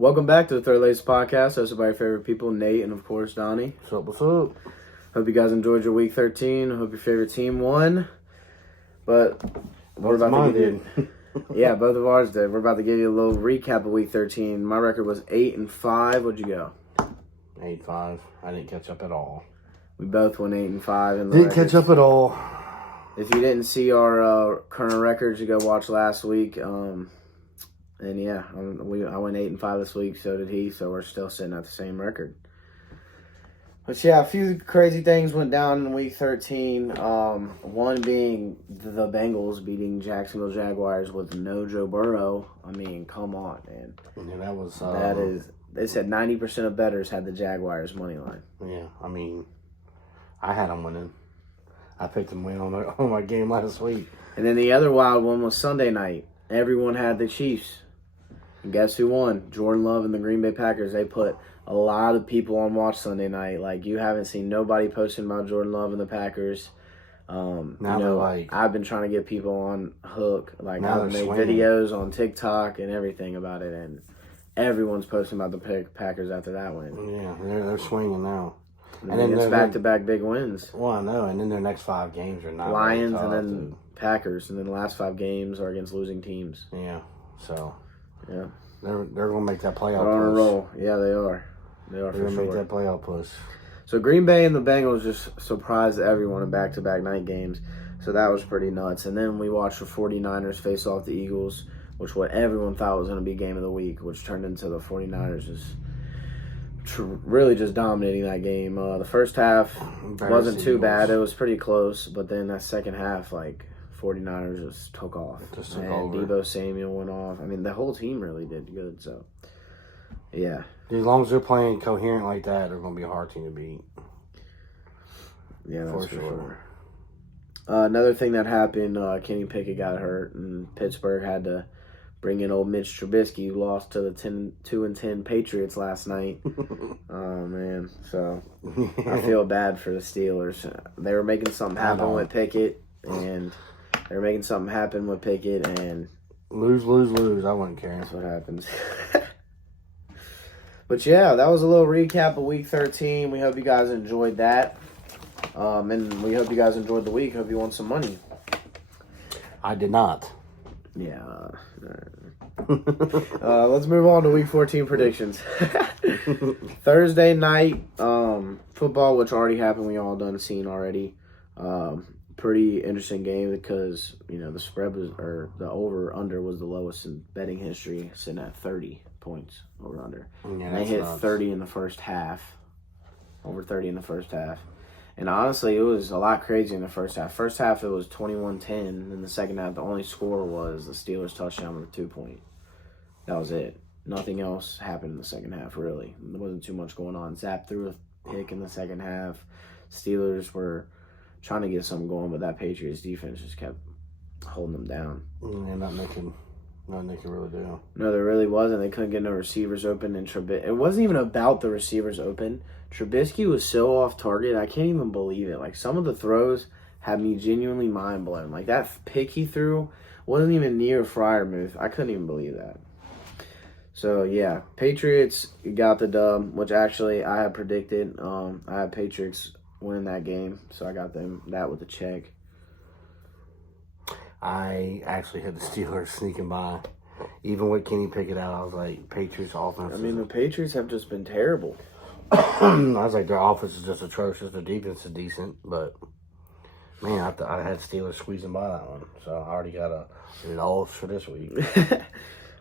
Welcome back to the Third Lace Podcast, hosted by your favorite people, Nate and, of course, Donnie. What's up, what's up? Hope you guys enjoyed your Week 13. Hope your favorite team won. But we're about to give you... Yeah, both of ours did. We're about to give you a little recap of Week 13. My record was 8-5. What'd you go? 8-5. I didn't catch up at all. We both went 8-5. In the Didn't catch up at all. If you didn't see our current records, you go watch last week. And yeah, I went 8-5 this week. So did he. So we're still sitting at the same record. But yeah, a few crazy things went down in Week 13. One being the Bengals beating Jacksonville Jaguars with no Joe Burrow. I mean, come on, man. Yeah, that was... that is... They said 90% of bettors had the Jaguars money line. Yeah, I mean, I had them winning. I picked them win on my game last week. And then the other wild one was Sunday night. Everyone had the Chiefs. And guess who won? Jordan Love and the Green Bay Packers. They put a lot of people on watch Sunday night. Like, you haven't seen nobody posting about Jordan Love and the Packers. I've been trying to get people on hook. Like, I've made videos on TikTok and everything about it, and everyone's posting about the Packers after that win. Yeah, they're swinging now. And then it's back-to-back big wins. Well, I know, and then their next 5 games are not Lions really and then Packers, and then the last 5 games are against losing teams. Yeah, so yeah, they're going to make that playoff push. They're on a roll. Yeah, they are. They're going to make that playoff push. So Green Bay and the Bengals just surprised everyone in back-to-back night games. So that was pretty nuts. And then we watched the 49ers face off the Eagles, which what everyone thought was going to be game of the week, which turned into the 49ers just really just dominating that game. The first half wasn't too bad. It was pretty close. But then that second half, 49ers just took off. And Deebo Samuel went off. I mean, the whole team really did good. So, yeah. As long as they're playing coherent like that, they're going to be a hard team to beat. Yeah, that's for sure. Another thing that happened, Kenny Pickett got hurt, and Pittsburgh had to bring in old Mitch Trubisky, who lost to the 2-10 Patriots last night. Oh, man. So, I feel bad for the Steelers. They were making something happen with Pickett, and they were making something happen with Pickett, and... Lose, lose, lose. I wouldn't care. That's what happens. But yeah, that was a little recap of Week 13. We hope you guys enjoyed that. And we hope you guys enjoyed the week. Hope you won some money. I did not. Yeah. Let's move on to Week 14 predictions. Thursday night football, which already happened. We all done seen already. Pretty interesting game because, the spread was, or the over-under was the lowest in betting history, sitting at 30 points over-under. Yeah, and they hit nuts. 30 in the first half. Over 30 in the first half. And honestly, it was a lot crazier in the first half. First half, it was 21-10. In the second half, the only score was the Steelers' touchdown with 2 points. That was it. Nothing else happened in the second half, really. There wasn't too much going on. Zapp threw a pick in the second half. Steelers were trying to get something going, but that Patriots defense just kept holding them down. Yeah, nothing they could really do. No, there really wasn't. They couldn't get no receivers open. And it wasn't even about the receivers open. Trubisky was so off target, I can't even believe it. Some of the throws had me genuinely mind blown. That pick he threw wasn't even near Freiermuth. I couldn't even believe that. So, yeah, Patriots got the dub, which actually I had predicted. I had Patriots winning that game, so I got that with a check. I actually had the Steelers sneaking by. Even with Kenny Pickett out, I was like, Patriots offense. I mean, the Patriots have just been terrible. I was like, their offense is just atrocious. Their defense is decent, but man, I had Steelers squeezing by that one, so I already got a loss for this week.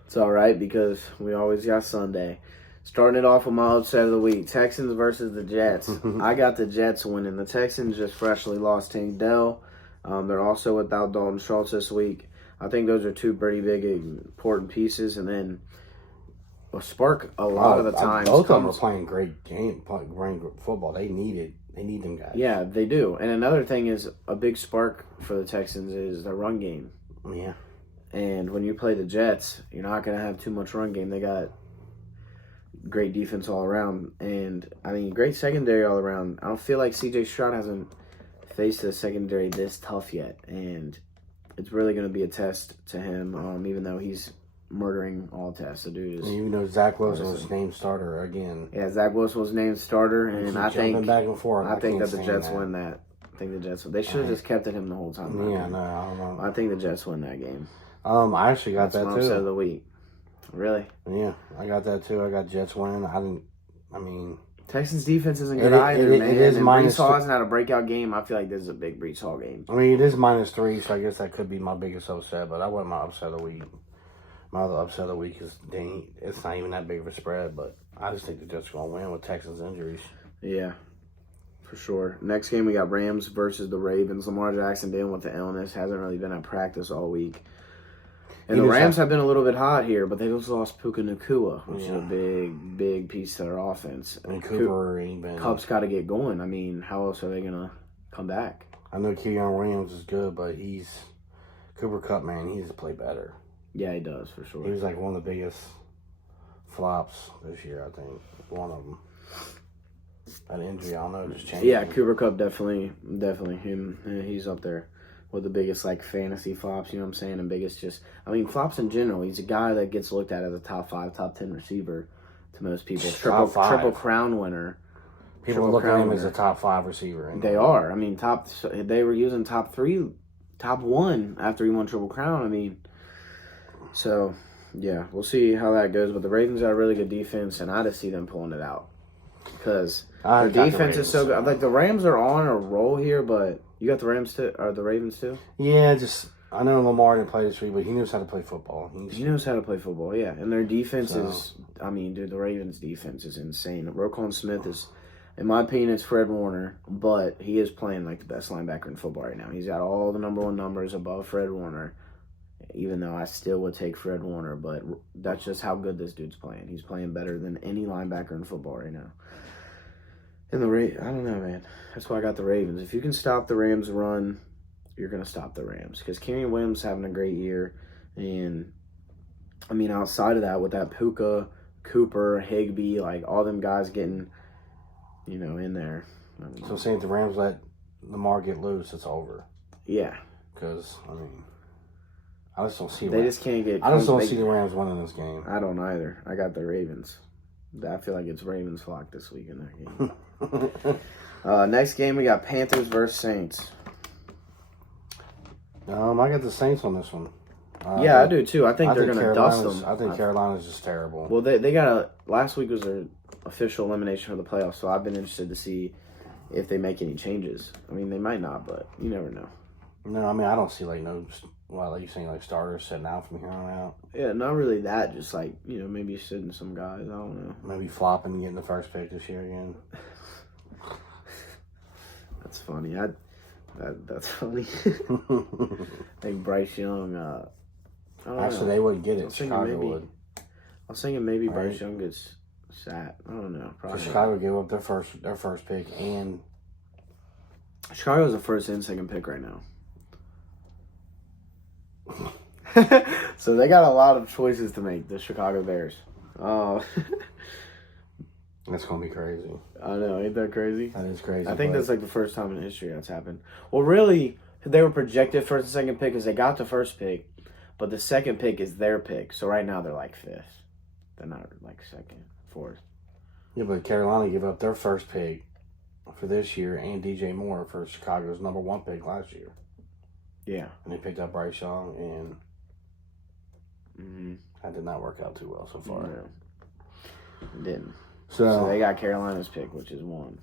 It's all right because we always got Sunday. Starting it off with my upset of the week, Texans versus the Jets. I got the Jets winning. The Texans just freshly lost Tank Dell. They're also without Dalton Schultz this week. I think those are two pretty big, important pieces. And then Spark, a lot of the times, both of them are playing great football. They need them guys. Yeah, they do. And another thing is a big spark for the Texans is the run game. Yeah. And when you play the Jets, you're not going to have too much run game. They got great defense all around. And, I mean, great secondary all around. I don't feel like C.J. Stroud hasn't faced a secondary this tough yet. And it's really going to be a test to him, even though he's murdering all tests. The dude is. And you know, Zach Wilson was named starter again. Yeah, Zach Wilson was named starter, and I think back and forth. I think that the Jets win that. I think the Jets. They should have just kept it him the whole time. Yeah, no, I don't know. I think the Jets win that game. I actually got That's that my too. upset of the week. Really? Yeah, I got that too. I got Jets winning. I mean, Texans defense isn't good It- either, it- man. it is and minus Brees Hall two. hasn't had a breakout game. I feel like this is a big Brees Hall game. I mean, it is -3, so I guess that could be my biggest upset. But that wasn't my upset of the week. My other upset of the week is, dang, it's not even that big of a spread. But I just think the Jets are going to win with Texans injuries. Yeah, for sure. Next game, we got Rams versus the Ravens. Lamar Jackson dealing with the illness. Hasn't really been at practice all week. And the Rams have been a little bit hot here, but they just lost Puka Nacua, which is a big, big piece to their offense. And Cooper ain't been. Cubs got to get going. I mean, how else are they going to come back? I know Keon Williams is good, but Cooper Kupp, man, he needs to play better. Yeah, he does, for sure. He was like one of the biggest flops this year, I think. One of them. An injury, I don't know, just changed. Yeah, Cooper Kupp definitely him. He's up there with the biggest like fantasy flops. You know what I'm saying? And biggest flops in general. He's a guy that gets looked at as a top 5, top 10 receiver to most people. Triple crown winner. People look at him as a top 5 receiver. They are. I mean, they were using top 3, top 1 after he won Triple Crown. I mean, so yeah, we'll see how that goes. But the Ravens got a really good defense, and I just see them pulling it out because their defense is so good. Like the Rams are on a roll here, but you got the Rams too, or the Ravens too? Yeah, I know Lamar didn't play this week, but he knows how to play football. He knows how to play football, yeah. And their defense is, I mean, dude, the Ravens' defense is insane. Roquan Smith is, in my opinion, it's Fred Warner, but he is playing like the best linebacker in football right now. He's got all the number 1 numbers above Fred Warner, even though I still would take Fred Warner, but that's just how good this dude's playing. He's playing better than any linebacker in football right now. And I don't know, man. That's why I got the Ravens. If you can stop the Rams' run, you're going to stop the Rams. Because Kenny Williams having a great year. And, I mean, outside of that, with that Puka, Cooper, Higbee, like all them guys getting, in there. I mean, so saying if the Rams let Lamar get loose, it's over. Yeah. Because, I mean, I just don't see They just can't get... I just don't see the Rams winning this game. I don't either. I got the Ravens. I feel like it's Ravens flock this week in that game. Next game, we got Panthers versus Saints. I got the Saints on this one. Yeah, I do too. I think they're going to dust them. I think Carolina's just terrible. Well, they got last week was their official elimination for the playoffs, so I've been interested to see if they make any changes. I mean, they might not, but you never know. No, I mean, I don't see like you saying like starters sitting out from here on out. Yeah, not really that. Just like maybe sitting some guys. I don't know. Maybe flopping and getting the first pick this year again. That's funny. That's funny. I think Bryce Young. Actually, they wouldn't get it. Chicago would. I was thinking maybe Bryce Young gets sat. I don't know. Probably. Chicago gave up their first pick, and Chicago's the first and second pick right now. So they got a lot of choices to make, the Chicago Bears. Oh, that's going to be crazy. I know, ain't that crazy? That is crazy. I think that's like the first time in history that's happened. Well, really, they were projected first and second pick because they got the first pick, but the second pick is their pick. So right now they're like 5th. They're not like 2nd, 4th. Yeah, but Carolina gave up their first pick for this year and DJ Moore for Chicago's number 1 pick last year. Yeah. And they picked up Bryce Young, and that did not work out too well so far. No. It didn't. So they got Carolina's pick, which is 1.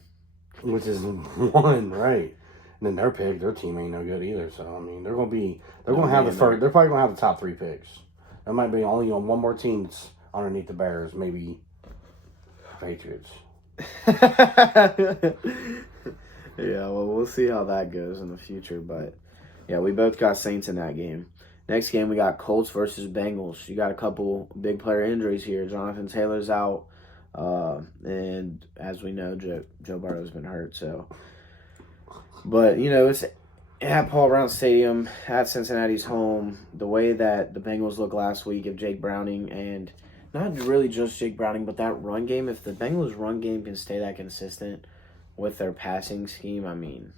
Which is 1, right. And then their team ain't no good either. So, I mean, they're going to have the first, they're probably going to have the top 3 picks. There might be only on one more team that's underneath the Bears, maybe Patriots. Yeah, well, we'll see how that goes in the future. But, yeah, we both got Saints in that game. Next game, we got Colts versus Bengals. You got a couple big player injuries here. Jonathan Taylor's out. And as we know, Joe Burrow's been hurt. So, but, it's at Paul Brown Stadium, at Cincinnati's home. The way that the Bengals looked last week of Jake Browning, and not really just Jake Browning, but that run game. If the Bengals' run game can stay that consistent with their passing scheme, I mean,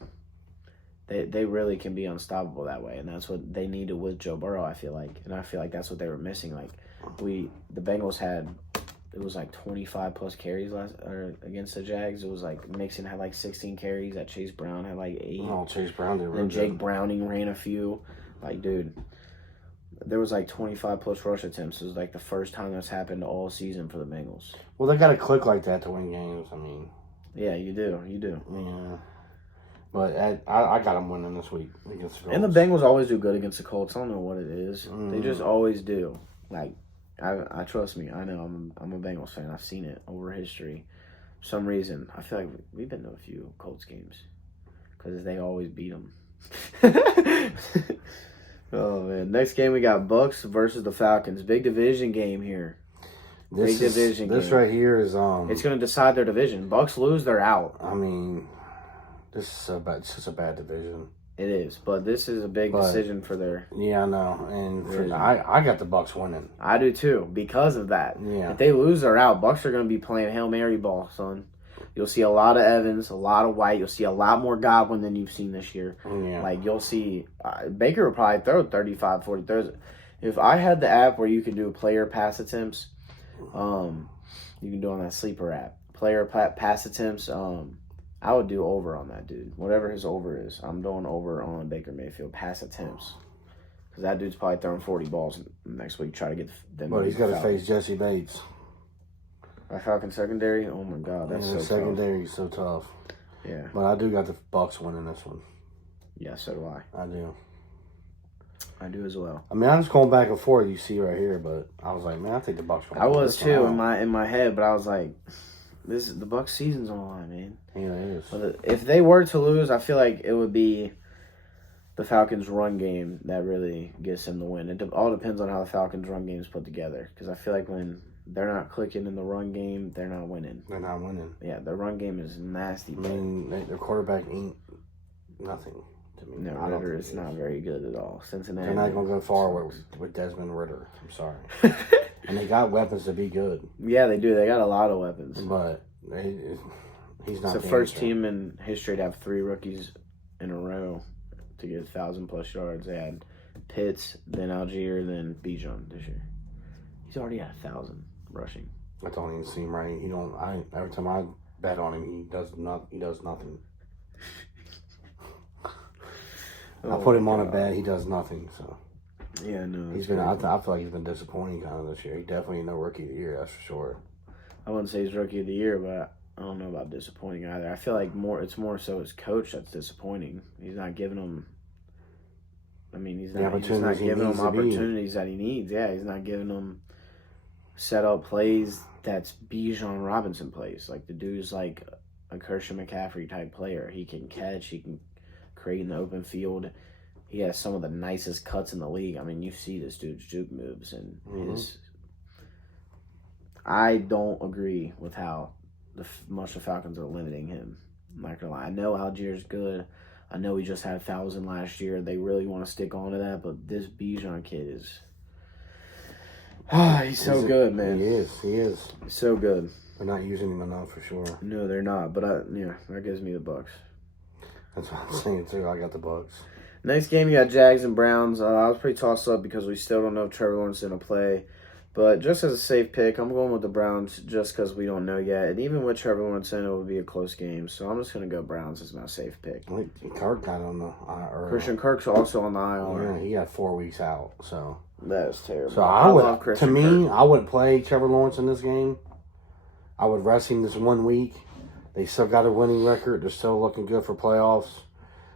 they really can be unstoppable that way. And that's what they needed with Joe Burrow, I feel like. And I feel like that's what they were missing. Like, the Bengals had, it was like 25 plus carries against the Jags. It was like Mixon had like 16 carries. That Chase Brown had like 8. Oh, Chase Brown did. And Jake Browning ran a few. Like, dude, there was like 25 plus rush attempts. It was like the first time that's happened all season for the Bengals. Well, they got to click like that to win games. I mean, yeah, you do. Yeah, but I got them winning this week against the Colts. And the Bengals always do good against the Colts. I don't know what it is. They just always do. Like, I trust me. I know I'm a Bengals fan. I've seen it over history. For some reason, I feel like we've been to a few Colts games because they always beat them. Oh man! Next game we got Bucks versus the Falcons. Big division game here. This right here is It's going to decide their division. Bucks lose, they're out. I mean, it's just a bad division. It is, but this is a big decision for their. Yeah, I know, and I got the Bucks winning. I do too because of that. Yeah. If they lose, they're out. Bucks are going to be playing Hail Mary ball, son. You'll see a lot of Evans, a lot of White. You'll see a lot more Godwin than you've seen this year. Yeah. Like, you'll see Baker will probably throw 35, 40 throws. If I had the app where you can do player pass attempts, you can do on that sleeper app. Player pass attempts, I would do over on that dude. Whatever his over is, I'm doing over on Baker Mayfield pass attempts. Because that dude's probably throwing 40 balls next week. Try to get them. But he's got to face Jesse Bates. By Falcon secondary? Oh my God, that's so secondary tough. is so tough. Yeah. But I do got the Bucks winning this one. Yeah, so do I. I do. I do as well. I mean, I'm just going back and forth. You see right here, but I was like, man, I think the Bucks. I was too in my head, but I was like, this is the Bucks' season's on the line, man. Yeah, it is. But if they were to lose, I feel like it would be the Falcons' run game that really gets them the win. It all depends on how the Falcons' run game is put together. Because I feel like when they're not clicking in the run game, they're not winning. They're not winning. Yeah, their run game is nasty. I mean, their quarterback ain't nothing to me. No, Ritter is not very good at all. Cincinnati. They're not going to go far with Desmond Ritter. I'm sorry. And they got weapons to be good. Yeah, they do. They got a lot of weapons. But he's not It's the first team in history to have 3 rookies in a row to get 1,000+ yards. They had Pitts, then Algier, then Bijan this year. He's already at 1,000 rushing. That don't even seem right. Every time I bet on him, he does nothing. I put him on a bet, he does nothing. So yeah, no. He's been. I feel like he's been disappointing kind of this year. He definitely ain't no rookie of the year, that's for sure. I wouldn't say he's rookie of the year, but I don't know about disappointing either. I feel like it's more so his coach that's disappointing. He's not giving him. I mean, he's not giving him opportunities that he needs. Yeah, he's not giving him set up plays that's Bijan Robinson plays. Like, the dude's like a Christian McCaffrey type player. He can catch. He can create in the open field. He has some of the nicest cuts in the league. I mean, you see this dude's juke moves and his. I don't agree with how much the Falcons are limiting him. I'm not gonna lie. I know Algier's good. I know he just had 1,000 last year. They really want to stick on to that, but this Bijan kid is. He's so good, man. He is. He's so good. They're not using him enough for sure. No, they're not. But that gives me the Bucks. That's what I'm saying too. I got the Bucks. Next game, you got Jags and Browns. I was pretty tossed up because we still don't know if Trevor Lawrence is going to play. But just as a safe pick, I'm going with the Browns just because we don't know yet. And even with Trevor Lawrence in, it would be a close game. So I'm just going to go Browns as my safe pick. I think Kirk got on the IR. Christian Kirk's also on the IR. Yeah, he got 4 weeks out. So that is terrible. So I would play Trevor Lawrence in this game. I would rest him this 1 week. They still got a winning record. They're still looking good for playoffs.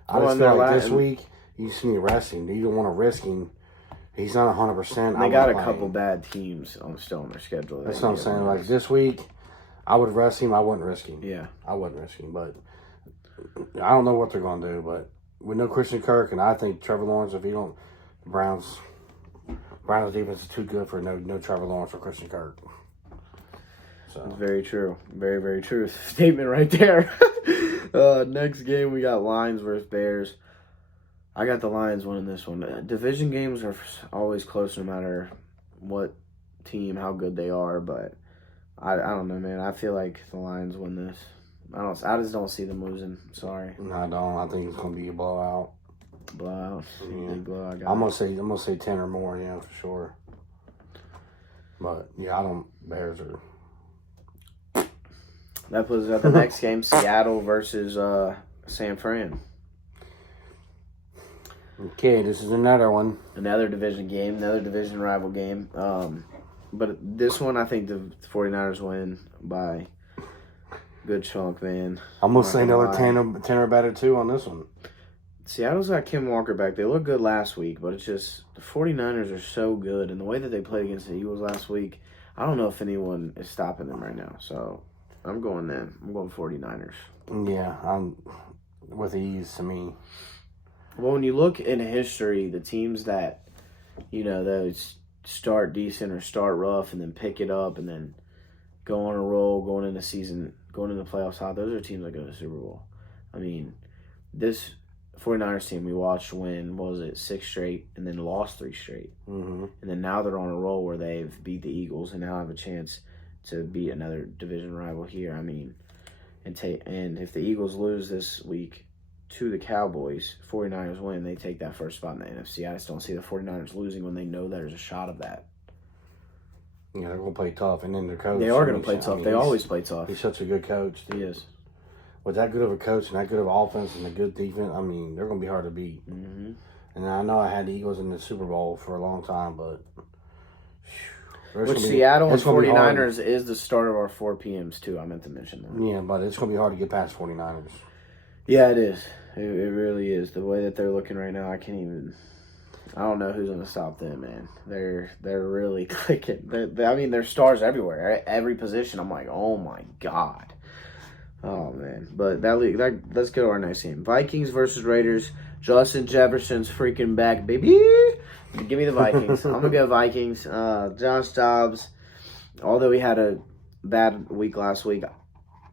I just feel like this week, you just need to rest him. You don't want to risk him. He's not 100%. They got a couple bad teams still on their schedule. That's what I'm saying. Like, this week, I would rest him. I wouldn't risk him. Yeah. I wouldn't risk him. But I don't know what they're going to do. But we know Christian Kirk, and I think Trevor Lawrence, if you don't, the Browns defense is too good for no Trevor Lawrence or Christian Kirk. So. That's very true. Very, very true statement right there. Next game, we got Lions versus Bears. I got the Lions winning this one. Division games are always close no matter what team, how good they are. But I don't know, man. I feel like the Lions win this. I just don't see them losing. Sorry. No, I don't. I think it's going to be a blowout. Blowout. Yeah. Big blowout. I'm gonna say 10 or more. Yeah, for sure. But yeah, I don't. Bears are. That puts us at the next game, Seattle versus San Fran. Okay, this is another one. Another division game, another division rival game. But this one, I think the 49ers win by a good chunk, man. I'm going to say another 10 or better, too, on this one. Seattle's got Kim Walker back. They looked good last week, but it's just the 49ers are so good. And the way that they played against the Eagles last week, I don't know if anyone is stopping them right now. So I'm going them. I'm going 49ers. Yeah, I'm with ease to me. Well, when you look in history, the teams that, those start decent or start rough and then pick it up and then go on a roll, going into season, going into the playoffs hot, those are teams that go to the Super Bowl. I mean, this 49ers team we watched win, 6 straight and then lost 3 straight. Mm-hmm. And then now they're on a roll where they've beat the Eagles and now have a chance to beat another division rival here. I mean, and if the Eagles lose this week to the Cowboys, 49ers win, they take that first spot in the NFC. I just don't see the 49ers losing when they know there's a shot of that. Yeah, they're going to play tough. And then their coach. They are going to play tough. They always play tough. He's such a good coach. He is. With that good of a coach and that good of offense and a good defense, I mean, they're going to be hard to beat. Mm-hmm. And I know I had the Eagles in the Super Bowl for a long time, but... Which Seattle and 49ers is the start of our 4 p.m.s, too. I meant to mention that. Yeah, but it's going to be hard to get past 49ers. Yeah, it is. It really is. The way that they're looking right now, I don't know who's going to stop them, man. They're really clicking. They're stars everywhere. Every position, I'm like, oh, my God. Oh, man. But let's go to our next game. Vikings versus Raiders. Justin Jefferson's freaking back, baby. Give me the Vikings. I'm going to go Vikings. Josh Dobbs, although he had a bad week last week,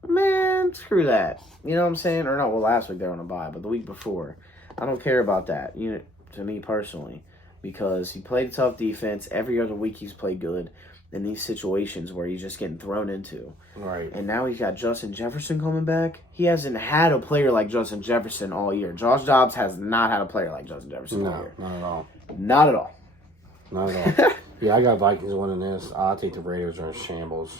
man, screw that. You know what I'm saying? Or no, well, last week they were on a bye, but the week before. I don't care about that, to me personally, because he played tough defense. Every other week he's played good in these situations where he's just getting thrown into. Right. And now he's got Justin Jefferson coming back. He hasn't had a player like Justin Jefferson all year. Josh Dobbs has not had a player like Justin Jefferson all year. Not at all. Not at all. Not at all. Yeah, I got Vikings winning this. I think the Raiders are in shambles.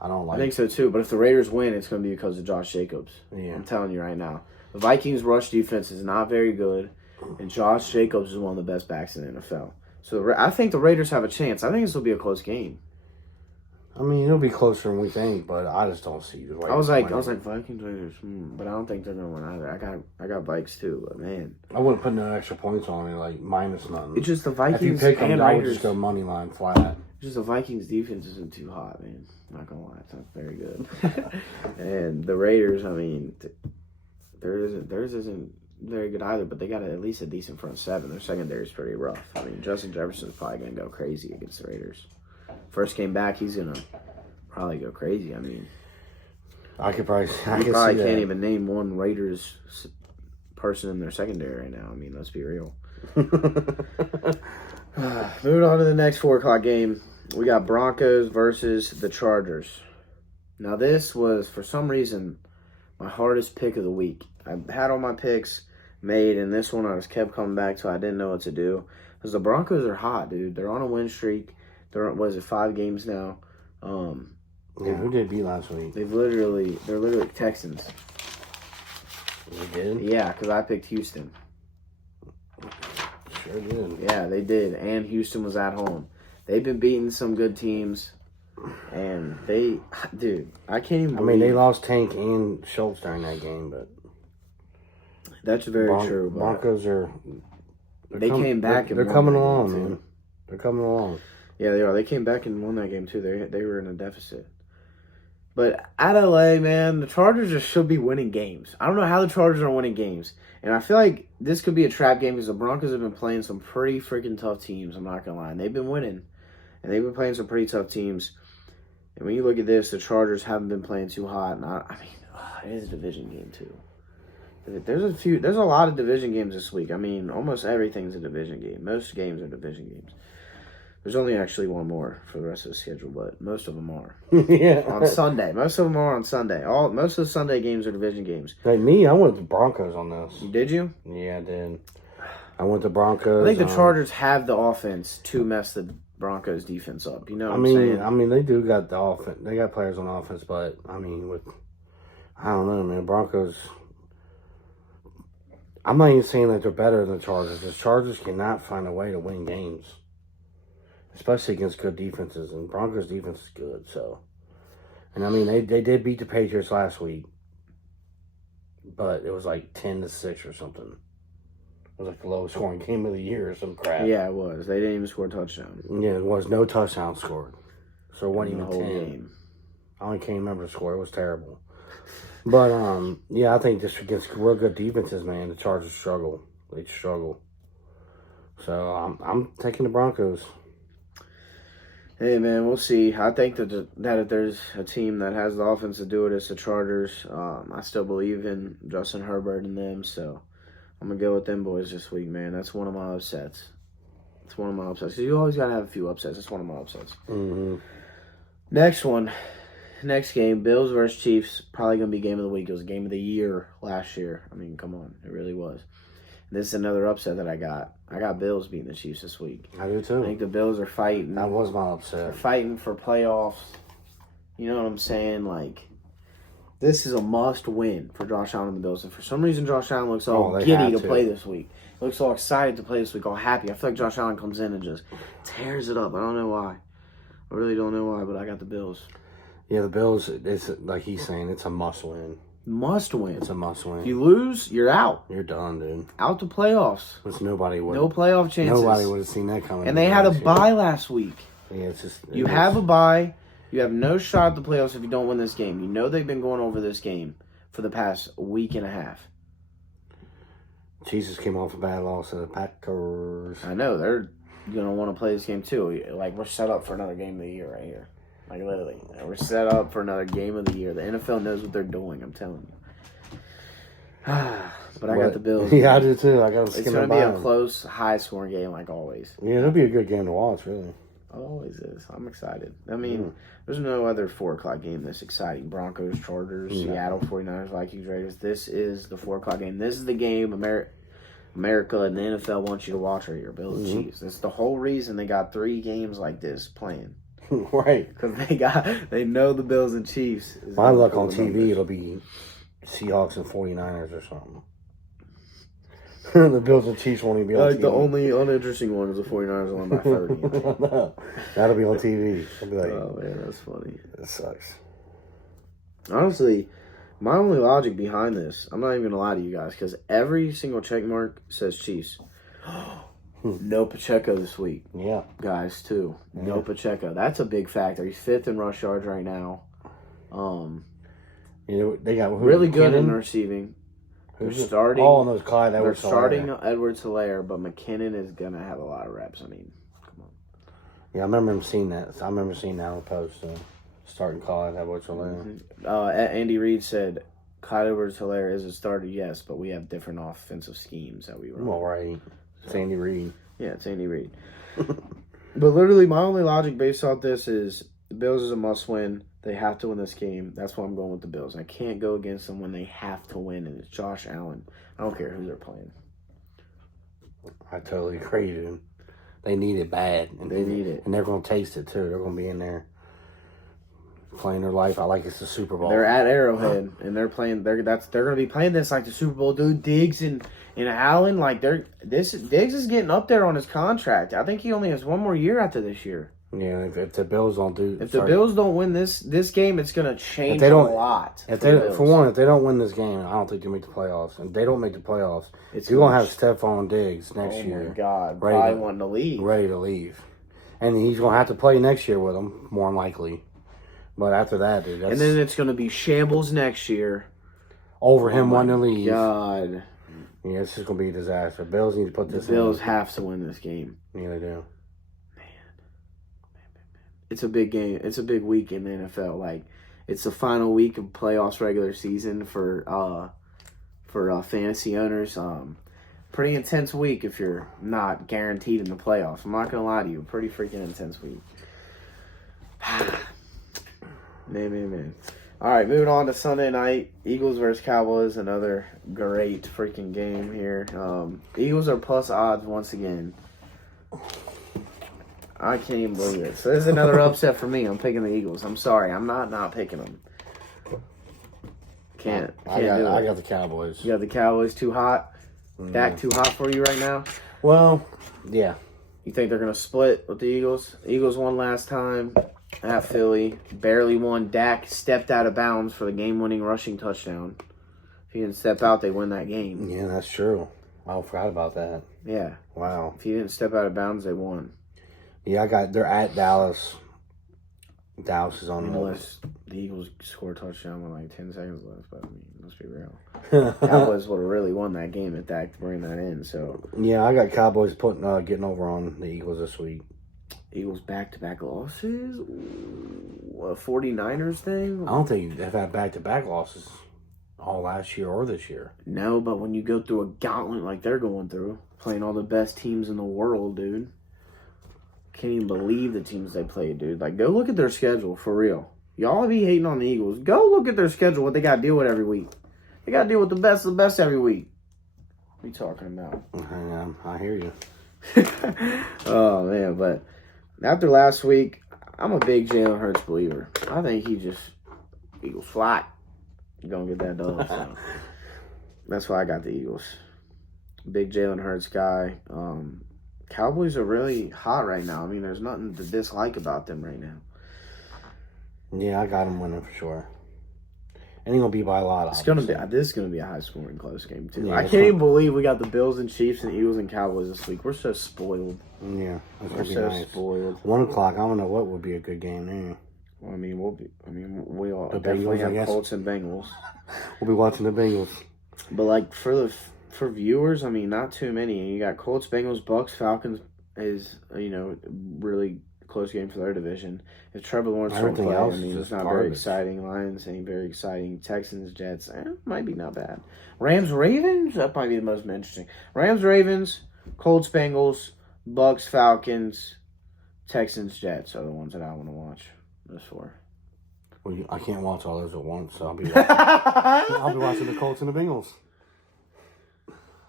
I think so too, but if the Raiders win, it's going to be because of Josh Jacobs. Yeah. I'm telling you right now. The Vikings' rush defense is not very good, and Josh Jacobs is one of the best backs in the NFL. So I think the Raiders have a chance. I think this will be a close game. I mean, it'll be closer than we think, but I just don't see the Raiders. I was like Vikings, Raiders, but I don't think they're going to win either. I got Vikes too, but man. I wouldn't put no extra points on it, like minus nothing. It's just the Vikings if you pick them, and I would Raiders. just go money line flat. Just the Vikings defense isn't too hot, man. I'm not gonna lie, it's not very good. And the Raiders, I mean, theirs isn't very good either. But they got at least a decent front seven. Their secondary is pretty rough. I mean, Justin Jefferson's probably gonna go crazy against the Raiders. First game back, he's gonna probably go crazy. I mean, I probably can't even name one Raiders person in their secondary right now. I mean, let's be real. Moving on to the next 4 o'clock game. We got Broncos versus the Chargers. Now, this was, for some reason, my hardest pick of the week. I had all my picks made, and this one I just kept coming back to. I didn't know what to do. Because the Broncos are hot, dude. They're on a win streak. They're on, 5 games now? Yeah, who did beat last week? They're literally Texans. They did? Yeah, because I picked Houston. Sure did. Yeah, they did. And Houston was at home. They've been beating some good teams. And I can't even believe. I mean, they lost Tank and Schultz during that game, but. That's very true. But Broncos are. They came back and they're won coming that along, game, man. They're coming along. Yeah, they are. They came back and won that game, too. They were in a deficit. But at LA, man, the Chargers just should be winning games. I don't know how the Chargers are winning games. And I feel like this could be a trap game because the Broncos have been playing some pretty freaking tough teams. I'm not going to lie. And they've been winning. And they've been playing some pretty tough teams. And when you look at this, the Chargers haven't been playing too hot. And it is a division game, too. There's a lot of division games this week. I mean, almost everything's a division game. Most games are division games. There's only actually one more for the rest of the schedule, but most of them are. Yeah. On Sunday. Most of them are on Sunday. Most of the Sunday games are division games. Like me, I went to Broncos on this. Did you? Yeah, I did. I went to Broncos. I think the Chargers have the offense to mess the Broncos defense up. You know what I I'm mean, saying? they do got the offense. They got players on offense, but I mean, I don't know, man. Broncos. I'm not even saying that they're better than the Chargers. The Chargers cannot find a way to win games, especially against good defenses. And Broncos defense is good, so. And I mean, they did beat the Patriots last week, but it was like 10-6 or something. It was like the lowest scoring game of the year or some crap. Yeah, it was. They didn't even score a touchdown. Yeah, it was no touchdown scored, so it wasn't in even the whole 10. game. I only can't remember the score. It was terrible. But, yeah, I think just against real good defenses, man, the Chargers struggle. They struggle. So, I'm taking the Broncos. Hey, man, we'll see. I think that if there's a team that has the offense to do it, it's the Chargers. I still believe in Justin Herbert and them, so I'm going to go with them boys this week, man. That's one of my upsets. It's one of my upsets. You always got to have a few upsets. It's one of my upsets. Mm-hmm. Next game, Bills versus Chiefs. Probably going to be game of the week. It was game of the year last year. I mean, come on. It really was. And this is another upset that I got. I got Bills beating the Chiefs this week. I do too. I think the Bills are fighting. That was my They're upset. fighting for playoffs. You know what I'm saying? Like, this is a must-win for Josh Allen and the Bills. And for some reason, Josh Allen looks all they giddy have to to. play this week. He looks all excited to play this week, all happy. I feel like Josh Allen comes in and just tears it up. I don't know why. I really don't know why, but I got the Bills. Yeah, the Bills, it's like he's saying, it's a must-win. Must-win. It's a must-win. If you lose, you're out. You're done, dude. Out the playoffs. Which nobody would. No playoff chances. Nobody would have seen that coming. And they had a last year. bye last week. Yeah, it's just. You have a bye. You have no shot at the playoffs if you don't win this game. You know they've been going over this game for the past week and a half. Jesus came off a bad loss to the Packers. I know they're gonna want to play this game too. Like, we're set up for another game of the year right here. Like, literally, we're set up for another game of the year. The NFL knows what they're doing. I'm telling you. But I got the Bills. Yeah, I do too. I got them It's gonna be a close, high-scoring game like always. Yeah, it'll be a good game to watch, really. It always is. I'm excited. I mean, there's no other 4 o'clock game this exciting. Broncos, Chargers, Seattle, 49ers, Vikings, Raiders. This is the 4 o'clock game. This is the game America and the NFL wants you to watch right here. Bills Chiefs. That's the whole reason they got 3 games like this playing. Right. Because they know the Bills and Chiefs. My luck on TV, it'll be Seahawks and 49ers or something. The Bills and Chiefs won't even be on TV. The only uninteresting one is the 49ers won by 30. No, that'll be on TV. I'll be like, Oh, man, that's funny. It sucks. Honestly, my only logic behind this, I'm not even going to lie to you guys, because every single check mark says Chiefs. No Pacheco this week. Yeah. Guys, too. No Pacheco. That's a big factor. He's 5th in rush yards right now. They got Really good in receiving. They're starting. All on those Clyde They're Edwards. starting Edwards-Helaire, but McKinnon is going to have a lot of reps. I mean, come on. Yeah, I remember seeing that. I remember seeing that on the post. Starting Clyde Edwards-Helaire. Andy Reid said, Clyde Edwards-Helaire is a starter, yes, but we have different offensive schemes that we run. Well, right. It's Andy Reid. Yeah, it's Andy Reid. But literally, my only logic based off this is the Bills is a must-win. They have to win this game. That's why I'm going with the Bills. I can't go against them when they have to win, and it's Josh Allen. I don't care who they're playing. I totally agree, dude. They need it bad. And They need it. And they're going to taste it, too. They're going to be in there playing their life. I like it's the Super Bowl. They're at Arrowhead, and they're playing. They're going to be playing this like the Super Bowl, dude. Diggs and Allen, like Diggs is getting up there on his contract. I think he only has 1 more year after this year. Yeah, if the Bills don't do... If the Bills don't win this game, it's going to change a lot. If they don't win this game, I don't think they make the playoffs. And if they don't make the playoffs, you're going to have Stephon Diggs next year. Oh, my God. Probably wanting to leave. Ready to leave. And he's going to have to play next year with them, more than likely. But after that, dude, and then it's going to be shambles next year. Over him wanting to leave. God. Yeah, it's just going to be a disaster. Bills need to put this The Bills have to win this game. Yeah, they do. It's a big game. It's a big week in the NFL. Like, it's the final week of playoffs regular season for fantasy owners. Pretty intense week if you're not guaranteed in the playoffs. I'm not gonna lie to you. Pretty freaking intense week. Man. All right, moving on to Sunday night. Eagles versus Cowboys. Another great freaking game here. Eagles are plus odds once again. I can't even believe it. So this is another upset for me. I'm picking the Eagles. I'm sorry. I'm not picking them. Can't do it. I got the Cowboys. You got the Cowboys too hot? Dak too hot for you right now? Well, yeah. You think they're going to split with the Eagles? Eagles won last time at Philly. Barely won. Dak stepped out of bounds for the game-winning rushing touchdown. If he didn't step out, they win that game. Yeah, that's true. I forgot about that. Yeah. Wow. If he didn't step out of bounds, they won. Yeah, they're at Dallas. Dallas is on Unless the Eagles score a touchdown with like 10 seconds left, but I mean, let's be real. Cowboys would have really won that game if Dak bring that in. So yeah, I got Cowboys getting over on the Eagles this week. Eagles back-to-back losses? A 49ers thing? I don't think they've had back-to-back losses all last year or this year. No, but when you go through a gauntlet like they're going through, playing all the best teams in the world, dude. Can't even believe the teams they played, dude. Like, go look at their schedule, for real. Y'all be hating on the Eagles. Go look at their schedule, what they got to deal with every week. They got to deal with the best of the best every week. What are you talking about? I hear you. Oh, man, but after last week, I'm a big Jalen Hurts believer. I think Eagles fly. You're going to get that done. So. That's why I got the Eagles. Big Jalen Hurts guy. Cowboys are really hot right now. I mean, there's nothing to dislike about them right now. Yeah, I got them winning for sure. And it's gonna be by a lot. This is gonna be a high scoring close game too. Yeah, I can't even believe we got the Bills and Chiefs and Eagles and Cowboys this week. We're so spoiled. Yeah, we're so spoiled. 1 o'clock. I don't know what would be a good game there. Well, I mean, we all The definitely Bengals, have Colts and Bengals. We'll be watching the Bengals. But like for viewers, I mean, not too many. You got Colts, Bengals, Bucks, Falcons is really close game for their division. If Trevor Lawrence don't play, I mean, it's not very exciting. Lions ain't very exciting. Texans, Jets, might be not bad. Rams, Ravens, that might be the most interesting. Rams, Ravens, Colts, Bengals, Bucks, Falcons, Texans, Jets are the ones that I want to watch. Those four. Well, I can't watch all those at once, so I'll be watching the Colts and the Bengals.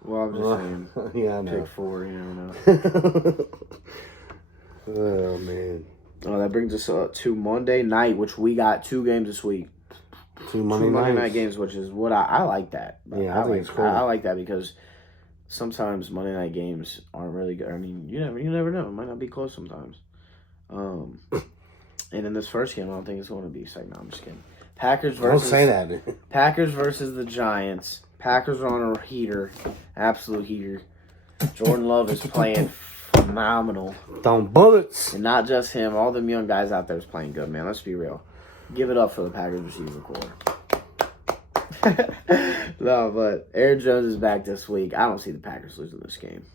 Well, I'm just saying. Yeah, I know. Pick four, you never know. Oh, man. Oh, that brings us to Monday night, which we got 2 games this week. Two Monday night games, which is what I like that. Yeah, I think it's cool. I like that because sometimes Monday night games aren't really good. I mean, you never know. It might not be close sometimes. And in this first game, I don't think it's going to be second. No, I'm just kidding. Don't say that. Packers versus the Giants. Packers are on a heater, absolute heater. Jordan Love is playing phenomenal. Throwing bullets. And not just him. All them young guys out there is playing good, man. Let's be real. Give it up for the Packers receiver core. No, but Aaron Jones is back this week. I don't see the Packers losing this game.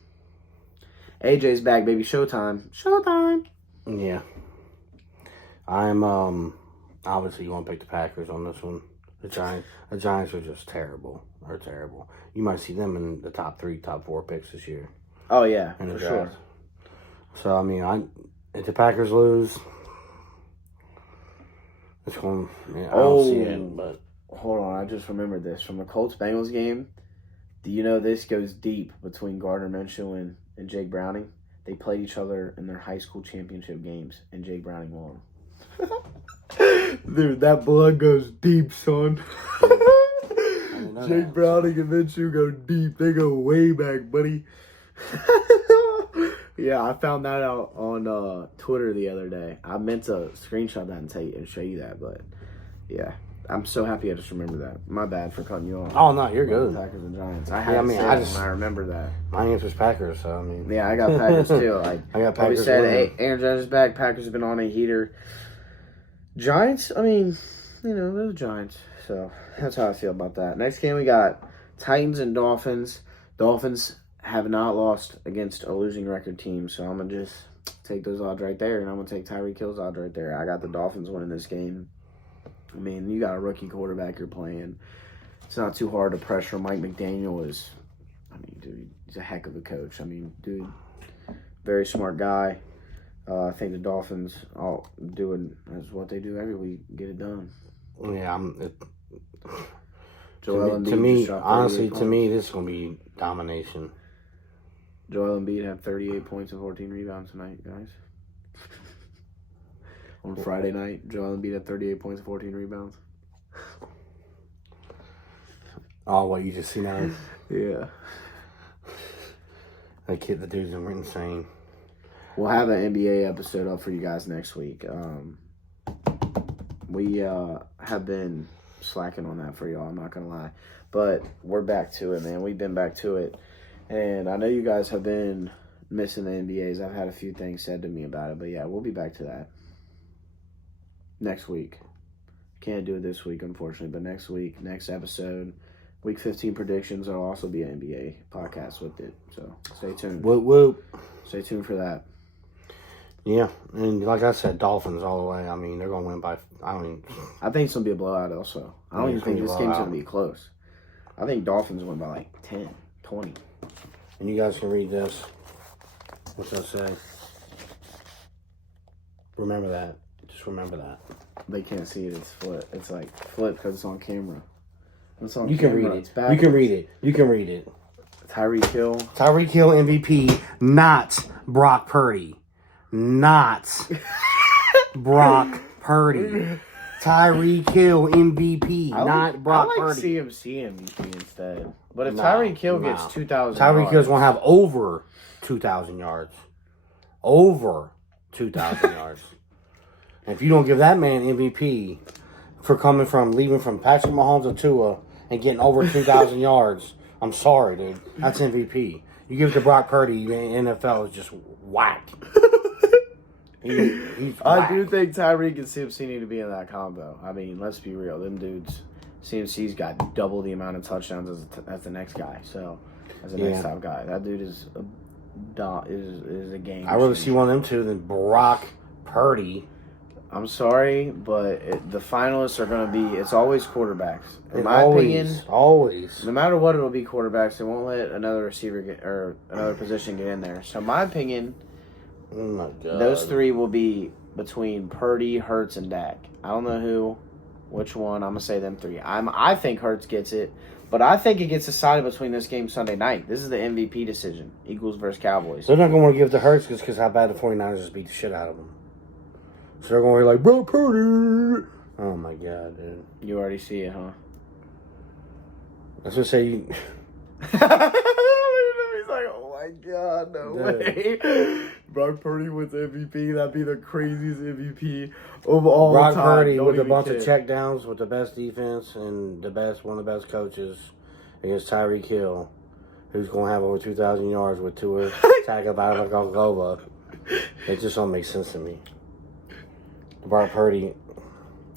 AJ's back, baby. Showtime. Showtime. Yeah. I'm obviously going to pick the Packers on this one. The Giants are just terrible. They're terrible. You might see them in the top 3, top 4 picks this year. Oh, yeah, for sure. So, I mean, if the Packers lose, it's going I don't see it, but... Hold on, I just remembered this. From the Colts-Bengals game, do you know this goes deep between Gardner Minshew and Jake Browning? They played each other in their high school championship games, and Jake Browning won. Dude, that blood goes deep, son. Jake Browning and Minshew go deep. They go way back, buddy. Yeah, I found that out on Twitter the other day. I meant to screenshot that and show you that, but yeah. I'm so happy I just remembered that. My bad for cutting you off. Oh, no, you're good. Packers and Giants. I remember that. My answer's Packers, so I mean. Yeah, I got Packers too. Like, I got Packers. We said, hey, Aaron Jones is back. Packers have been on a heater. Giants, I mean, they're the Giants. So that's how I feel about that. Next game we got Titans and Dolphins. Dolphins have not lost against a losing record team, so I'm going to just take those odds right there, and I'm going to take Tyreek Hill's odds right there. I got the Dolphins winning this game. I mean, you got a rookie quarterback you're playing. It's not too hard to pressure. Mike McDaniel dude, he's a heck of a coach. I mean, dude, very smart guy. I think the Dolphins all doing as what they do every week, get it done. Yeah, Honestly, to me, this is going to be domination. Joel Embiid had 38 points and 14 rebounds tonight, guys. On Friday night, Joel Embiid had 38 points and 14 rebounds. Oh, what you just seen now? Yeah. That kid, the dude's insane. We'll have an NBA episode up for you guys next week. We have been slacking on that for y'all, I'm not going to lie. But we're back to it, man. We've been back to it. And I know you guys have been missing the NBAs. I've had a few things said to me about it. But, yeah, we'll be back to that next week. Can't do it this week, unfortunately. But next week, next episode, Week 15 predictions. There'll also be an NBA podcast with it. So stay tuned. Whoop, whoop. Stay tuned for that. Yeah, and like I said, Dolphins all the way. I mean, they're going to win by, I think it's going to be a blowout also. I don't even think this game's going to be close. I think Dolphins win by like 10, 20. And you guys can read this. What's that say? Remember that. Just remember that. They can't see it. It's flip. It's like flip because it's on camera. It's on you camera. Can read it. It's backwards. You can read it. You can read it. Tyreek Hill. Tyreek Hill MVP, not Brock Purdy. Not Brock Purdy. Tyreek Hill MVP, not Brock Purdy. I like Purdy. CMC MVP instead. But if Tyreek Hill gets 2,000 Tyreek Hill's going to have over 2,000 yards. Over 2,000 yards. And if you don't give that man MVP for leaving from Patrick Mahomes to Tua and getting over 2,000 yards, I'm sorry, dude. That's MVP. You give it to Brock Purdy, NFL is just whack. He's I do think Tyreek and CMC need to be in that combo. I mean, let's be real. Them dudes, CMC's got double the amount of touchdowns as the next guy. So, as the next top guy. That dude is a game. I'd rather see one of them two than Brock Purdy. I'm sorry, but the finalists are going to be, it's always quarterbacks. In my opinion, always. No matter what, it'll be quarterbacks. They won't let another receiver or another position get in there. So, in my opinion, oh my God, those three will be between Purdy, Hurts, and Dak. I don't know which one. I'm going to say them three. I think Hurts gets it, but I think it gets decided between this game Sunday night. This is the MVP decision, Eagles versus Cowboys. They're not going to want to give it to Hurts because how bad the 49ers just beat the shit out of them. So they're going to be like, bro, Purdy. Oh, my God, dude. You already see it, huh? Let's just say you... He's like, oh, my God, no way. Brock Purdy wins MVP. That'd be the craziest MVP of all time. Brock Purdy with a bunch of checkdowns with the best defense and one of the best coaches against Tyreek Hill, who's going to have over 2,000 yards with Tua Tagovailoa. It just don't make sense to me. Brock Purdy.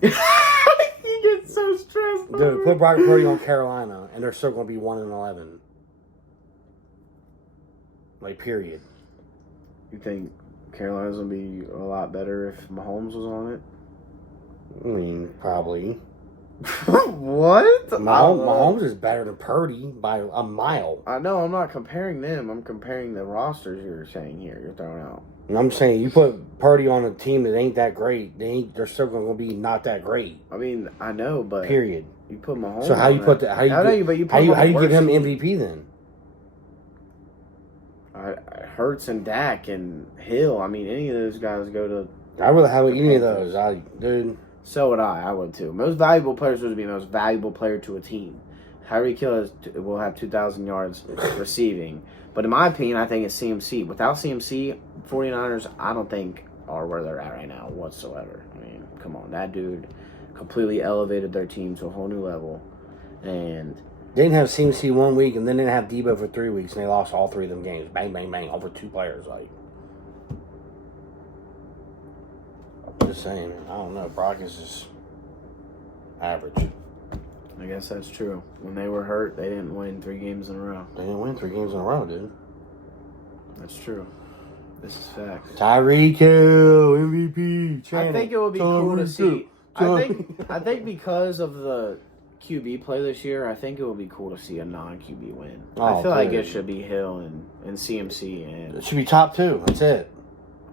He gets so stressed. Dude, put Brock Purdy on Carolina, and they're still going to be 1-11. Like, period. You think Carolina's going to be a lot better if Mahomes was on it? I mean, probably. What? Mahomes is better than Purdy by a mile. I know. I'm not comparing them. I'm comparing the rosters you're saying here. You're throwing out. And I'm saying you put Purdy on a team that ain't that great. They're still going to be not that great. I mean, I know, but period. You put Mahomes. So how you put that? How you give him MVP then? Hurts and Dak and Hill. I mean, any of those guys go to. I would have any of those. Dude. So would I. I would too. Most valuable players would be the most valuable player to a team. Tyreek Hill will have 2,000 yards receiving. But in my opinion, I think it's CMC. Without CMC, 49ers, I don't think are where they're at right now whatsoever. I mean, come on. That dude completely elevated their team to a whole new level. And they didn't have CMC 1 week, and then they didn't have Debo for 3 weeks, and they lost all 3 of them games. Bang, bang, bang, over 2 players. Like, just saying. I don't know. Brock is just average. I guess that's true. When they were hurt, they didn't win 3 games in a row. They didn't win 3 games in a row, dude. That's true. This is facts. Tyreek Hill, MVP. I think it would be cool to see. I think because of the QB play this year, I think it would be cool to see a non-QB win. I feel like it should be Hill and CMC. And it should be top 2. That's it.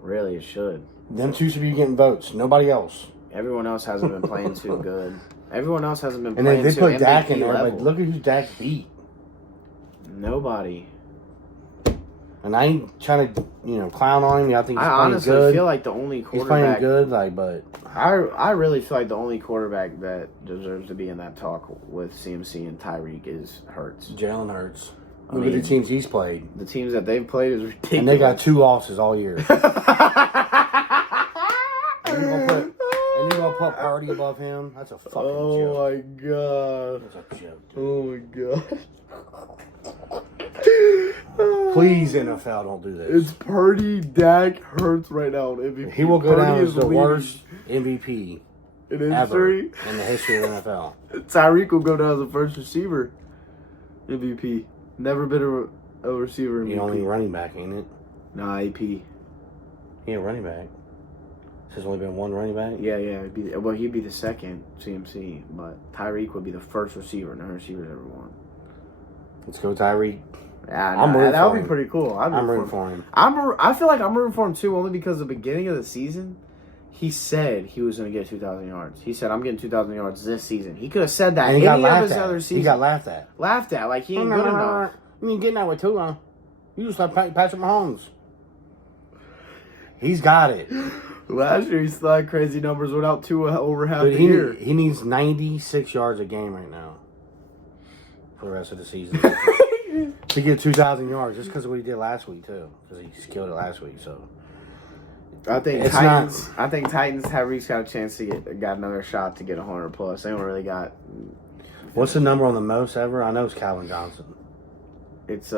Really, it should. Them 2 should be getting votes. Nobody else. Everyone else hasn't been playing too good. Everyone else hasn't been playing too good. And then they put Dak in there. Like, look at who Dak beat. Nobody. And I ain't trying to, clown on him. I think he's I playing honestly good. feel like the only He's playing quarterback. good, but I really feel like the only quarterback that deserves to be in that talk with CMC and Tyreek is Hurts. Jalen Hurts. I Look at the mean, teams he's played. The teams that they've played is ridiculous. And they got 2 losses all year. And you're gonna put Purdy above him? That's a fucking joke. Oh my god. That's a joke, dude. Oh my god. Please, NFL, don't do this. It's Purdy, Dak, Hurts right now on MVP. He will go Purdy down as is the leading worst MVP in ever history. in the history of the NFL. Tyreek will go down as the first receiver MVP. Never been a receiver MVP. He only running back, ain't it? Nah, AP. He a running back. There's only been one running back? Yeah. He'd be the second CMC, but Tyreek would be the first receiver. No receiver's ever won. Let's go, Tyreek. Yeah, I'm rooting that for would be him. pretty cool. I'm rooting for him. I feel like I'm rooting for him too, only because the beginning of the season, he said he was going to get 2,000 yards. He said, "I'm getting 2,000 yards this season." He could have said that And he got any of laughed his at. other seasons. He got laughed at. Laughed at, like he ain't good enough. You ain't getting that with Tua. You just like Patrick Mahomes. He's got it. Last year he still had crazy numbers without Tua over half But the year. he needs 96 yards a game right now for the rest of the season. To get 2,000 yards, just because of what he did last week too, because he just killed it last week. So I think it's Titans. I think Titans. Tyreek's got a chance to got another shot to get 100 plus. They don't really got. What's the number on the most ever? I know it's Calvin Johnson. It's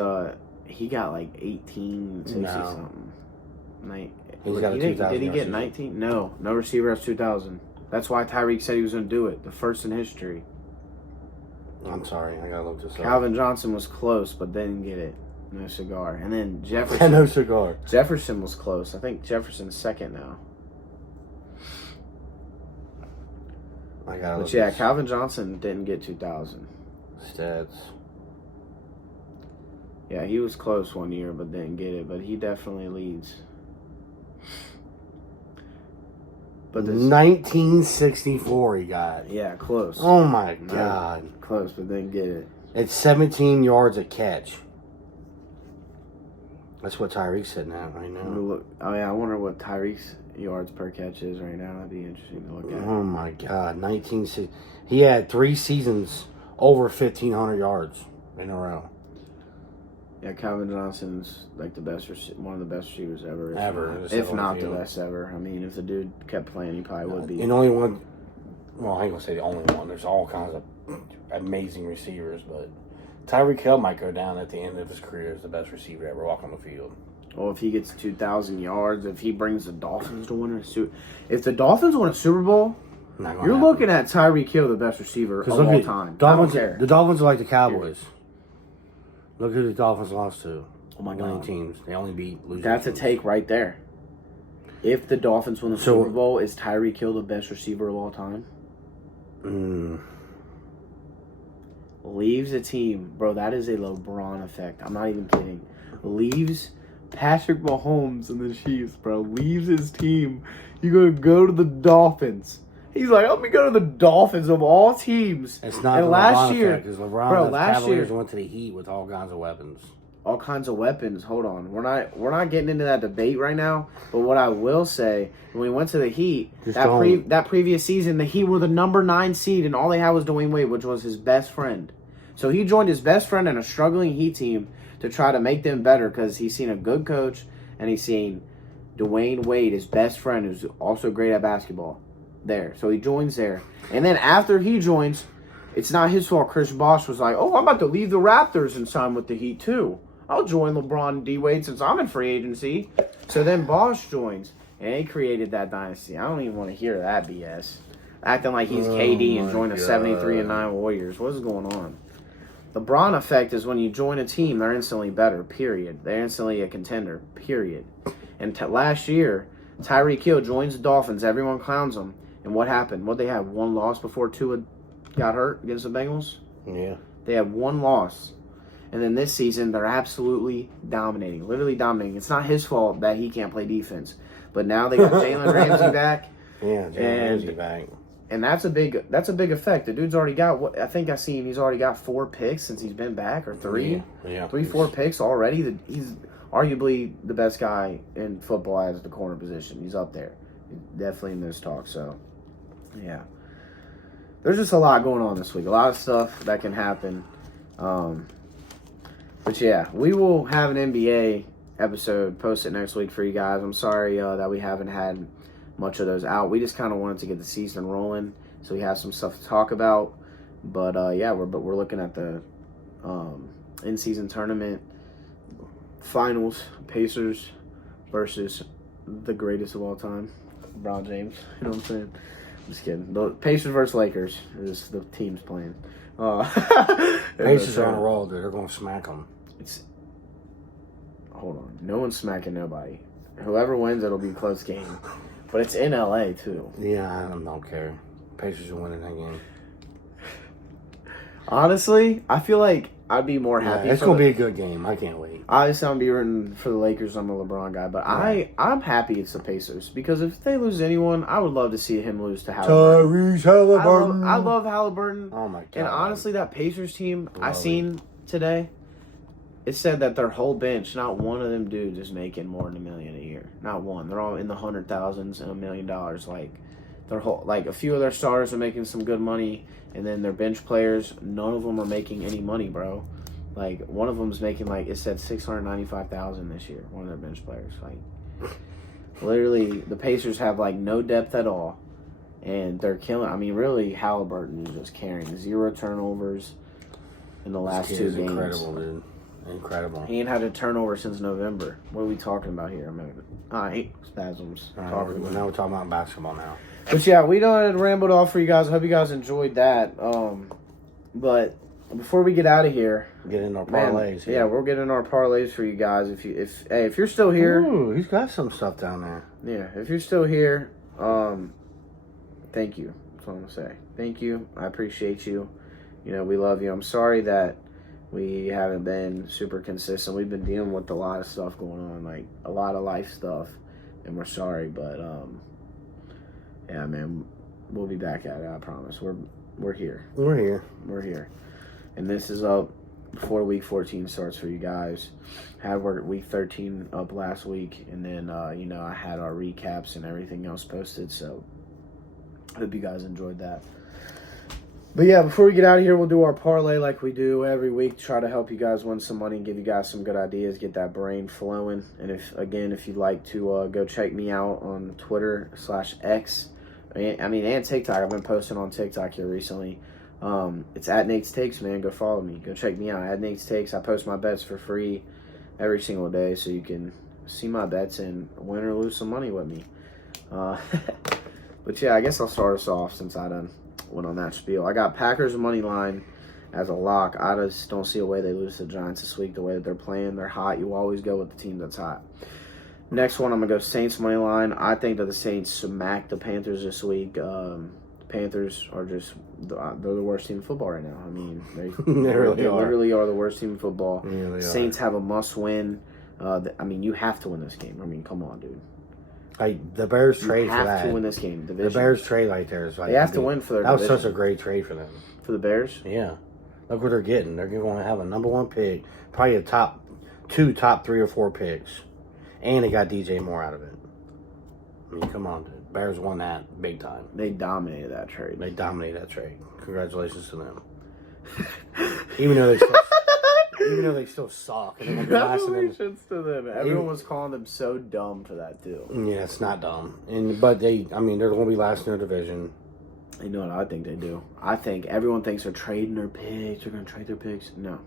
he got like 1860 No. something. He's got a Did 2,000 he yard get season. 19? No receiver has 2,000. That's why Tyreek said he was going to do it. The first in history. I'm sorry, I gotta look this up. Calvin Johnson was close, but didn't get it. No cigar. And then Jefferson. No cigar. Jefferson was close. I think Jefferson's second now. I gotta But look yeah, this Calvin Johnson didn't get 2,000. stats. Yeah, he was close one year, but didn't get it. But he definitely leads. But this, 1964 he got. yeah, close. Oh my god. Close, but didn't get it. It's 17 yards a catch. That's what Tyreek's sitting at right now. Look, I wonder what Tyreek's yards per catch is right now. That'd be interesting to look at. Oh my god. 1960. He had 3 seasons over 1,500 yards in a row. Yeah, Calvin Johnson's like one of the best receivers ever. Ever. If not the best ever. I mean, if the dude kept playing, he probably would be. And only one. Well, I ain't gonna say the only one. There's all kinds of amazing receivers, but Tyreek Hill might go down at the end of his career as the best receiver to ever walk on the field. Well, if he gets 2,000 yards, if he brings the Dolphins to win if the Dolphins win a Super Bowl, you're looking at Tyreek Hill, the best receiver of all time. I don't care. The Dolphins are like the Cowboys. Look who the Dolphins lost to. Oh my Winning God. teams. They only beat losing That's a teams. take right there. If the Dolphins win the Super Bowl, is Tyreek Hill the best receiver of all time? Leaves a team. Bro, that is a LeBron effect. I'm not even kidding. Leaves Patrick Mahomes and the Chiefs, bro. Leaves his team. You're going to go to the Dolphins. He's like, let me go to the Dolphins of all teams. It's not and the last LeBron year, effect, because LeBron bro, left last Cavaliers year- went to the Heat with all kinds of weapons. all kinds of weapons. Hold on. We're not getting into that debate right now. But what I will say, when we went to the Heat, that previous season, the Heat were the number 9 seed, and all they had was Dwayne Wade, which was his best friend. So he joined his best friend in a struggling Heat team to try to make them better because he's seen a good coach and he's seen Dwayne Wade, his best friend, who's also great at basketball, there. So he joins there. And then after he joins, it's not his fault. Chris Bosh was like, oh, I'm about to leave the Raptors and sign with the Heat too. I'll join LeBron and D-Wade since I'm in free agency. So then Bosh joins, and he created that dynasty. I don't even want to hear that BS. Acting like he's KD and joined the 73-9 Warriors. What is going on? The LeBron effect is when you join a team, they're instantly better, period. They're instantly a contender, period. And last year, Tyreek Hill joins the Dolphins. Everyone clowns him. And what happened? What they had? One loss before Tua got hurt against the Bengals? Yeah. They had one loss. And then this season, they're absolutely dominating. Literally dominating. It's not his fault that he can't play defense. But now they got Jalen Ramsey back. Yeah, Jalen Ramsey back. And that's a big effect. The dude's already got, I think I seen he's already got 4 picks since he's been back, or 3. Yeah. 4 picks already. He's arguably the best guy in football as the corner position. He's up there. Definitely in this talk. So, yeah. There's just a lot going on this week. A lot of stuff that can happen. But, yeah, we will have an NBA episode posted next week for you guys. I'm sorry that we haven't had much of those out. We just kind of wanted to get the season rolling so we have some stuff to talk about. But, yeah, we're looking at the in-season tournament finals, Pacers versus the greatest of all time, LeBron James. You know what I'm saying? I'm just kidding. The Pacers versus Lakers is the teams playing. Pacers are on a roll, dude. They're going to smack them. Hold on. No one's smacking nobody. Whoever wins, it'll be a close game. But it's in LA, too. Yeah, I don't care. Pacers are winning that game. Honestly, I feel like I'd be more happy. It's going to be a good game. I can't wait. Obviously, I'm be rooting for the Lakers. I'm a LeBron guy, but I'm happy it's the Pacers because if they lose anyone, I would love to see him lose to Halliburton. Tyrese Halliburton. I love Halliburton. Oh my god! And honestly, that Pacers team I seen today, it said that their whole bench, not one of them dudes is making more than $1 million a year. Not one. They're all in the $100,000s and $1 million. Like their whole, like a few of their starters are making some good money. And then their bench players, none of them are making any money, bro. Like, one of them's making, like, it said $695,000 this year, one of their bench players. Like, literally, the Pacers have, like, no depth at all. And they're killing. I mean, really, Halliburton is just carrying 0 turnovers in the last 2 games. Incredible, dude. Incredible. He ain't had a turnover since November. What are we talking about here? I hate spasms. Now we're talking about basketball now. But yeah, we done rambled off for you guys. I hope you guys enjoyed that. But before we get out of here, get in our parlays. Yeah, we'll get in our parlays for you guys. If you're still here, ooh, he's got some stuff down there. Yeah, if you're still here, thank you. That's all I'm gonna say. Thank you. I appreciate you. You know, we love you. I'm sorry that we haven't been super consistent. We've been dealing with a lot of stuff going on, like a lot of life stuff, and we're sorry, but yeah, man, we'll be back at it. I promise. We're here. We're here. And this is up before week 14 starts for you guys. Had week 13 up last week, and then I had our recaps and everything else posted. So hope you guys enjoyed that. But yeah, before we get out of here, we'll do our parlay like we do every week. Try to help you guys win some money and give you guys some good ideas, get that brain flowing. And if you'd like to go check me out on Twitter/X, and TikTok. I've been posting on TikTok here recently. It's at Nate's Takes, man. Go follow me. Go check me out at Nate's Takes. I post my bets for free every single day, so you can see my bets and win or lose some money with me. But yeah, I guess I'll start us off since I done went on that spiel. I got Packers money line as a lock. I just don't see a way they lose to the Giants this week. The way that they're playing, they're hot. You always go with the team that's hot. Next one, I'm going to go Saints money line. I think that the Saints smacked the Panthers this week. The Panthers are they're the worst team in football right now. I mean, they literally are the worst team in football. Yeah, Saints have a must-win. You have to win this game. I mean, come on, dude. The Bears trade for that. You have to win this game. Division. The Bears trade right there is like they have to win for their division. That was such a great trade for them. For the Bears? Yeah. Look what they're getting. They're going to have a number 1 pick, probably a top 3 or 4 picks, and they got DJ Moore out of it. I mean, come on, dude. Bears won that big time. They dominated that trade. Congratulations to them. Even though they still suck. Congratulations to them. Everyone was calling them so dumb for that too. Yeah, it's not dumb. But they're going to be last in their division. You know what I think they do? I think everyone thinks they're trading their picks. They're going to trade their picks. No.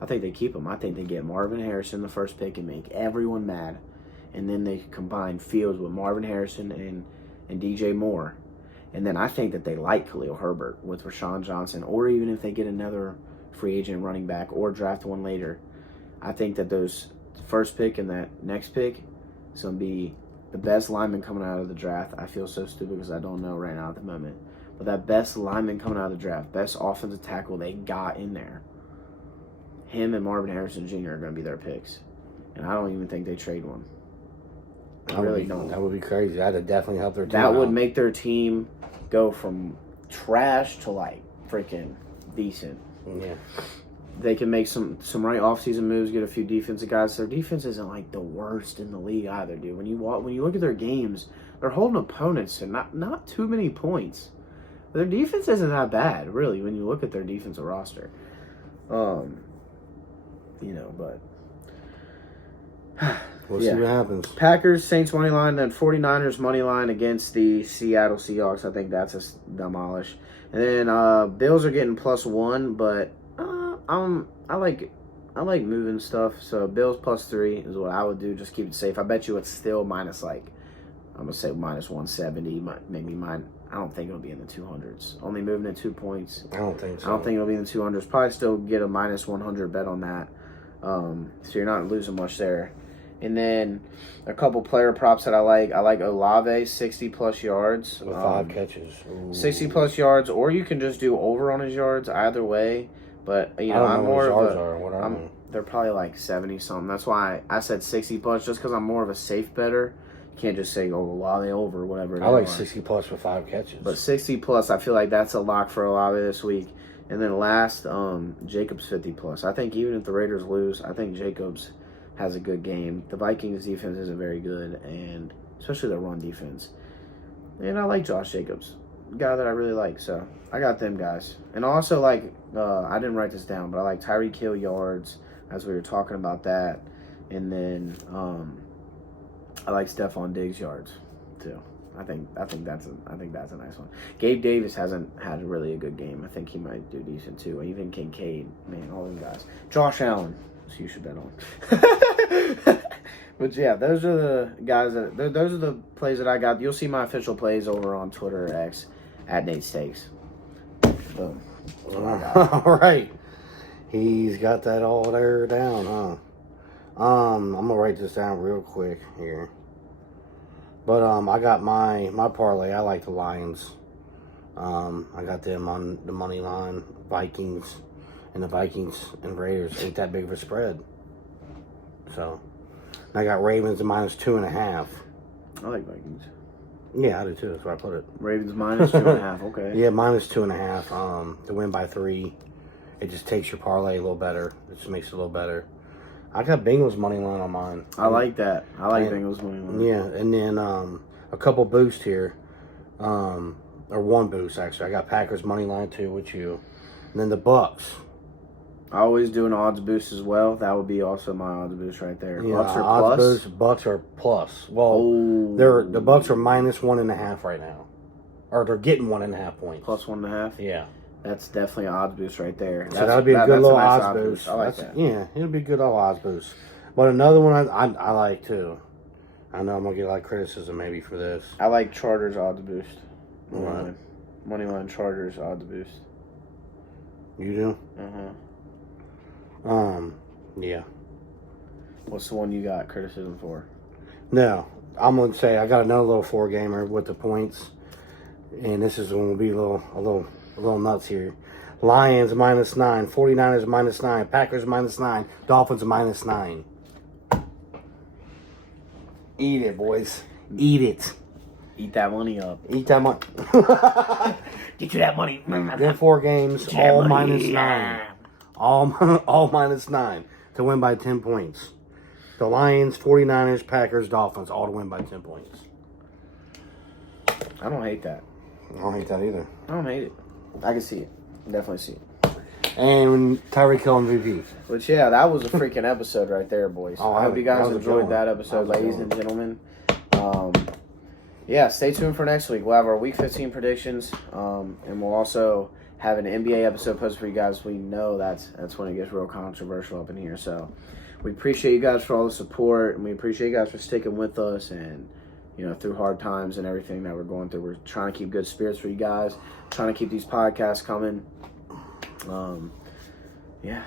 I think they keep them. I think they get Marvin Harrison the first pick and make everyone mad. And then they combine Fields with Marvin Harrison and DJ Moore. And then I think that they like Khalil Herbert with Rashawn Johnson, or even if they get another free agent running back or draft one later. I think that those first pick and that next pick is going to be the best lineman coming out of the draft. I feel so stupid because I don't know right now at the moment. But that best lineman coming out of the draft, best offensive tackle they got in there, him and Marvin Harrison Jr. are going to be their picks. And I don't even think they trade one. I really don't. That would be crazy. That would definitely help their team. That would make their team go from trash to like freaking decent. Yeah. they can make some right offseason moves, get a few defensive guys. Their defense isn't like the worst in the league either, dude. When you look at their games, they're holding opponents to not too many points. Their defense isn't that bad, really, when you look at their defensive roster. But we'll see what happens. Packers, Saints money line, then 49ers money line against the Seattle Seahawks. I think that's a demolish. And then Bills are getting +1, but I like moving stuff. So Bills +3 is what I would do. Just keep it safe. I bet you it's still minus I'm gonna say -170. Maybe mine. I don't think it'll be in the 200s. Only moving at 2 points. I don't think so. I don't think it'll be in the 200s. Probably still get a -100 bet on that. So you're not losing much there. And then a couple player props that I like. I like Olave, 60+ yards. With 5 catches. Ooh. 60+ yards, or you can just do over on his yards. Either way. But, I don't know I'm more what his of yards are. What are they? they're probably like 70-something. That's why I said 60+, just because I'm more of a safe better. You can't just say, Olave over, whatever. I like 60+ with 5 catches. But 60+, I feel like that's a lock for Olave this week. And then last, Jacobs 50+. I think even if the Raiders lose, I think Jacobs has a good game. The Vikings defense isn't very good, and especially the run defense. And I like Josh Jacobs, a guy that I really like. So I got them guys. And I also like, I didn't write this down, but I like Tyreek Hill yards, as we were talking about that. And then I like Stephon Diggs yards too. I think that's a nice one. Gabe Davis hasn't had really a good game. I think he might do decent too. Even Kincaid, man, all them guys. Josh Allen, so you should bet on. But yeah, those are the guys those are the plays that I got. You'll see my official plays over on Twitter or X at Nate Stakes. Boom. All right, he's got that all there down, huh? I'm gonna write this down real quick here. But I got my parlay. I like the Lions. I got them on the money line. Vikings, and the Vikings and Raiders ain't that big of a spread. So, and I got Ravens at -2.5. I like Vikings. Yeah, I do too. That's where I put it. Ravens -2.5. Okay. Yeah, -2.5. To win by 3. It just takes your parlay a little better. It just makes it a little better. I got Bengals money line on mine. I like that. I like Bengals money line. Yeah, and then a couple boosts here, or one boost actually. I got Packers money line too with you, and then the Bucks. I always do an odds boost as well. That would be also my odds boost right there. Yeah, Bucks are odds plus. boost. Bucks are plus. Well, the Bucks are -1.5 right now, or they're getting 1.5 points. +1.5. Yeah. That's definitely an odds boost right there. So that would be a good little nice odds boost. I like that. Yeah, it would be a good little odds boost. But another one I like too. I know I'm going to get a lot of criticism maybe for this. I like Chargers odds boost. Right. Moneyline Chargers odds boost. You do? Yeah. What's the one you got criticism for? No, I'm going to say I got another little 4-gamer with the points. And this is going to be a little nuts here. Lions -9, 49ers -9, Packers -9, Dolphins -9. Eat it, boys. Eat it. Eat that money up. Eat that money. Get you that money. Then 4 games, all -9. All -9 to win by 10 points. The Lions, 49ers, Packers, Dolphins, all to win by 10 points. I don't hate that. I don't hate that either. I don't hate it. I can see it. Definitely see it. And Tyreek Hill MVP. But yeah, that was a freaking episode right there, boys. Oh, I hope you guys enjoyed that That episode, was a good ladies and gentlemen. Yeah, stay tuned for next week. We'll have our Week 15 predictions, and we'll also have an NBA episode posted for you guys. We know that's when it gets real controversial up in here. So we appreciate you guys for all the support, and we appreciate you guys for sticking with us and, through hard times and everything that we're going through. We're trying to keep good spirits for you guys, trying to keep these podcasts coming. Yeah.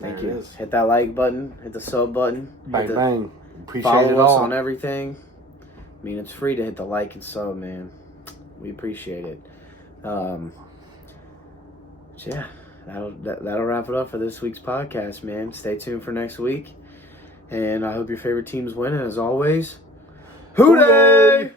Thank you. Hit that like button, hit the sub button. Bang, bang. Appreciate follow it us all. on everything. I mean, it's free to hit the like and sub, man. We appreciate it. So yeah, that'll wrap it up for this week's podcast, man. Stay tuned for next week. And I hope your favorite teams win. And as always, Hooday!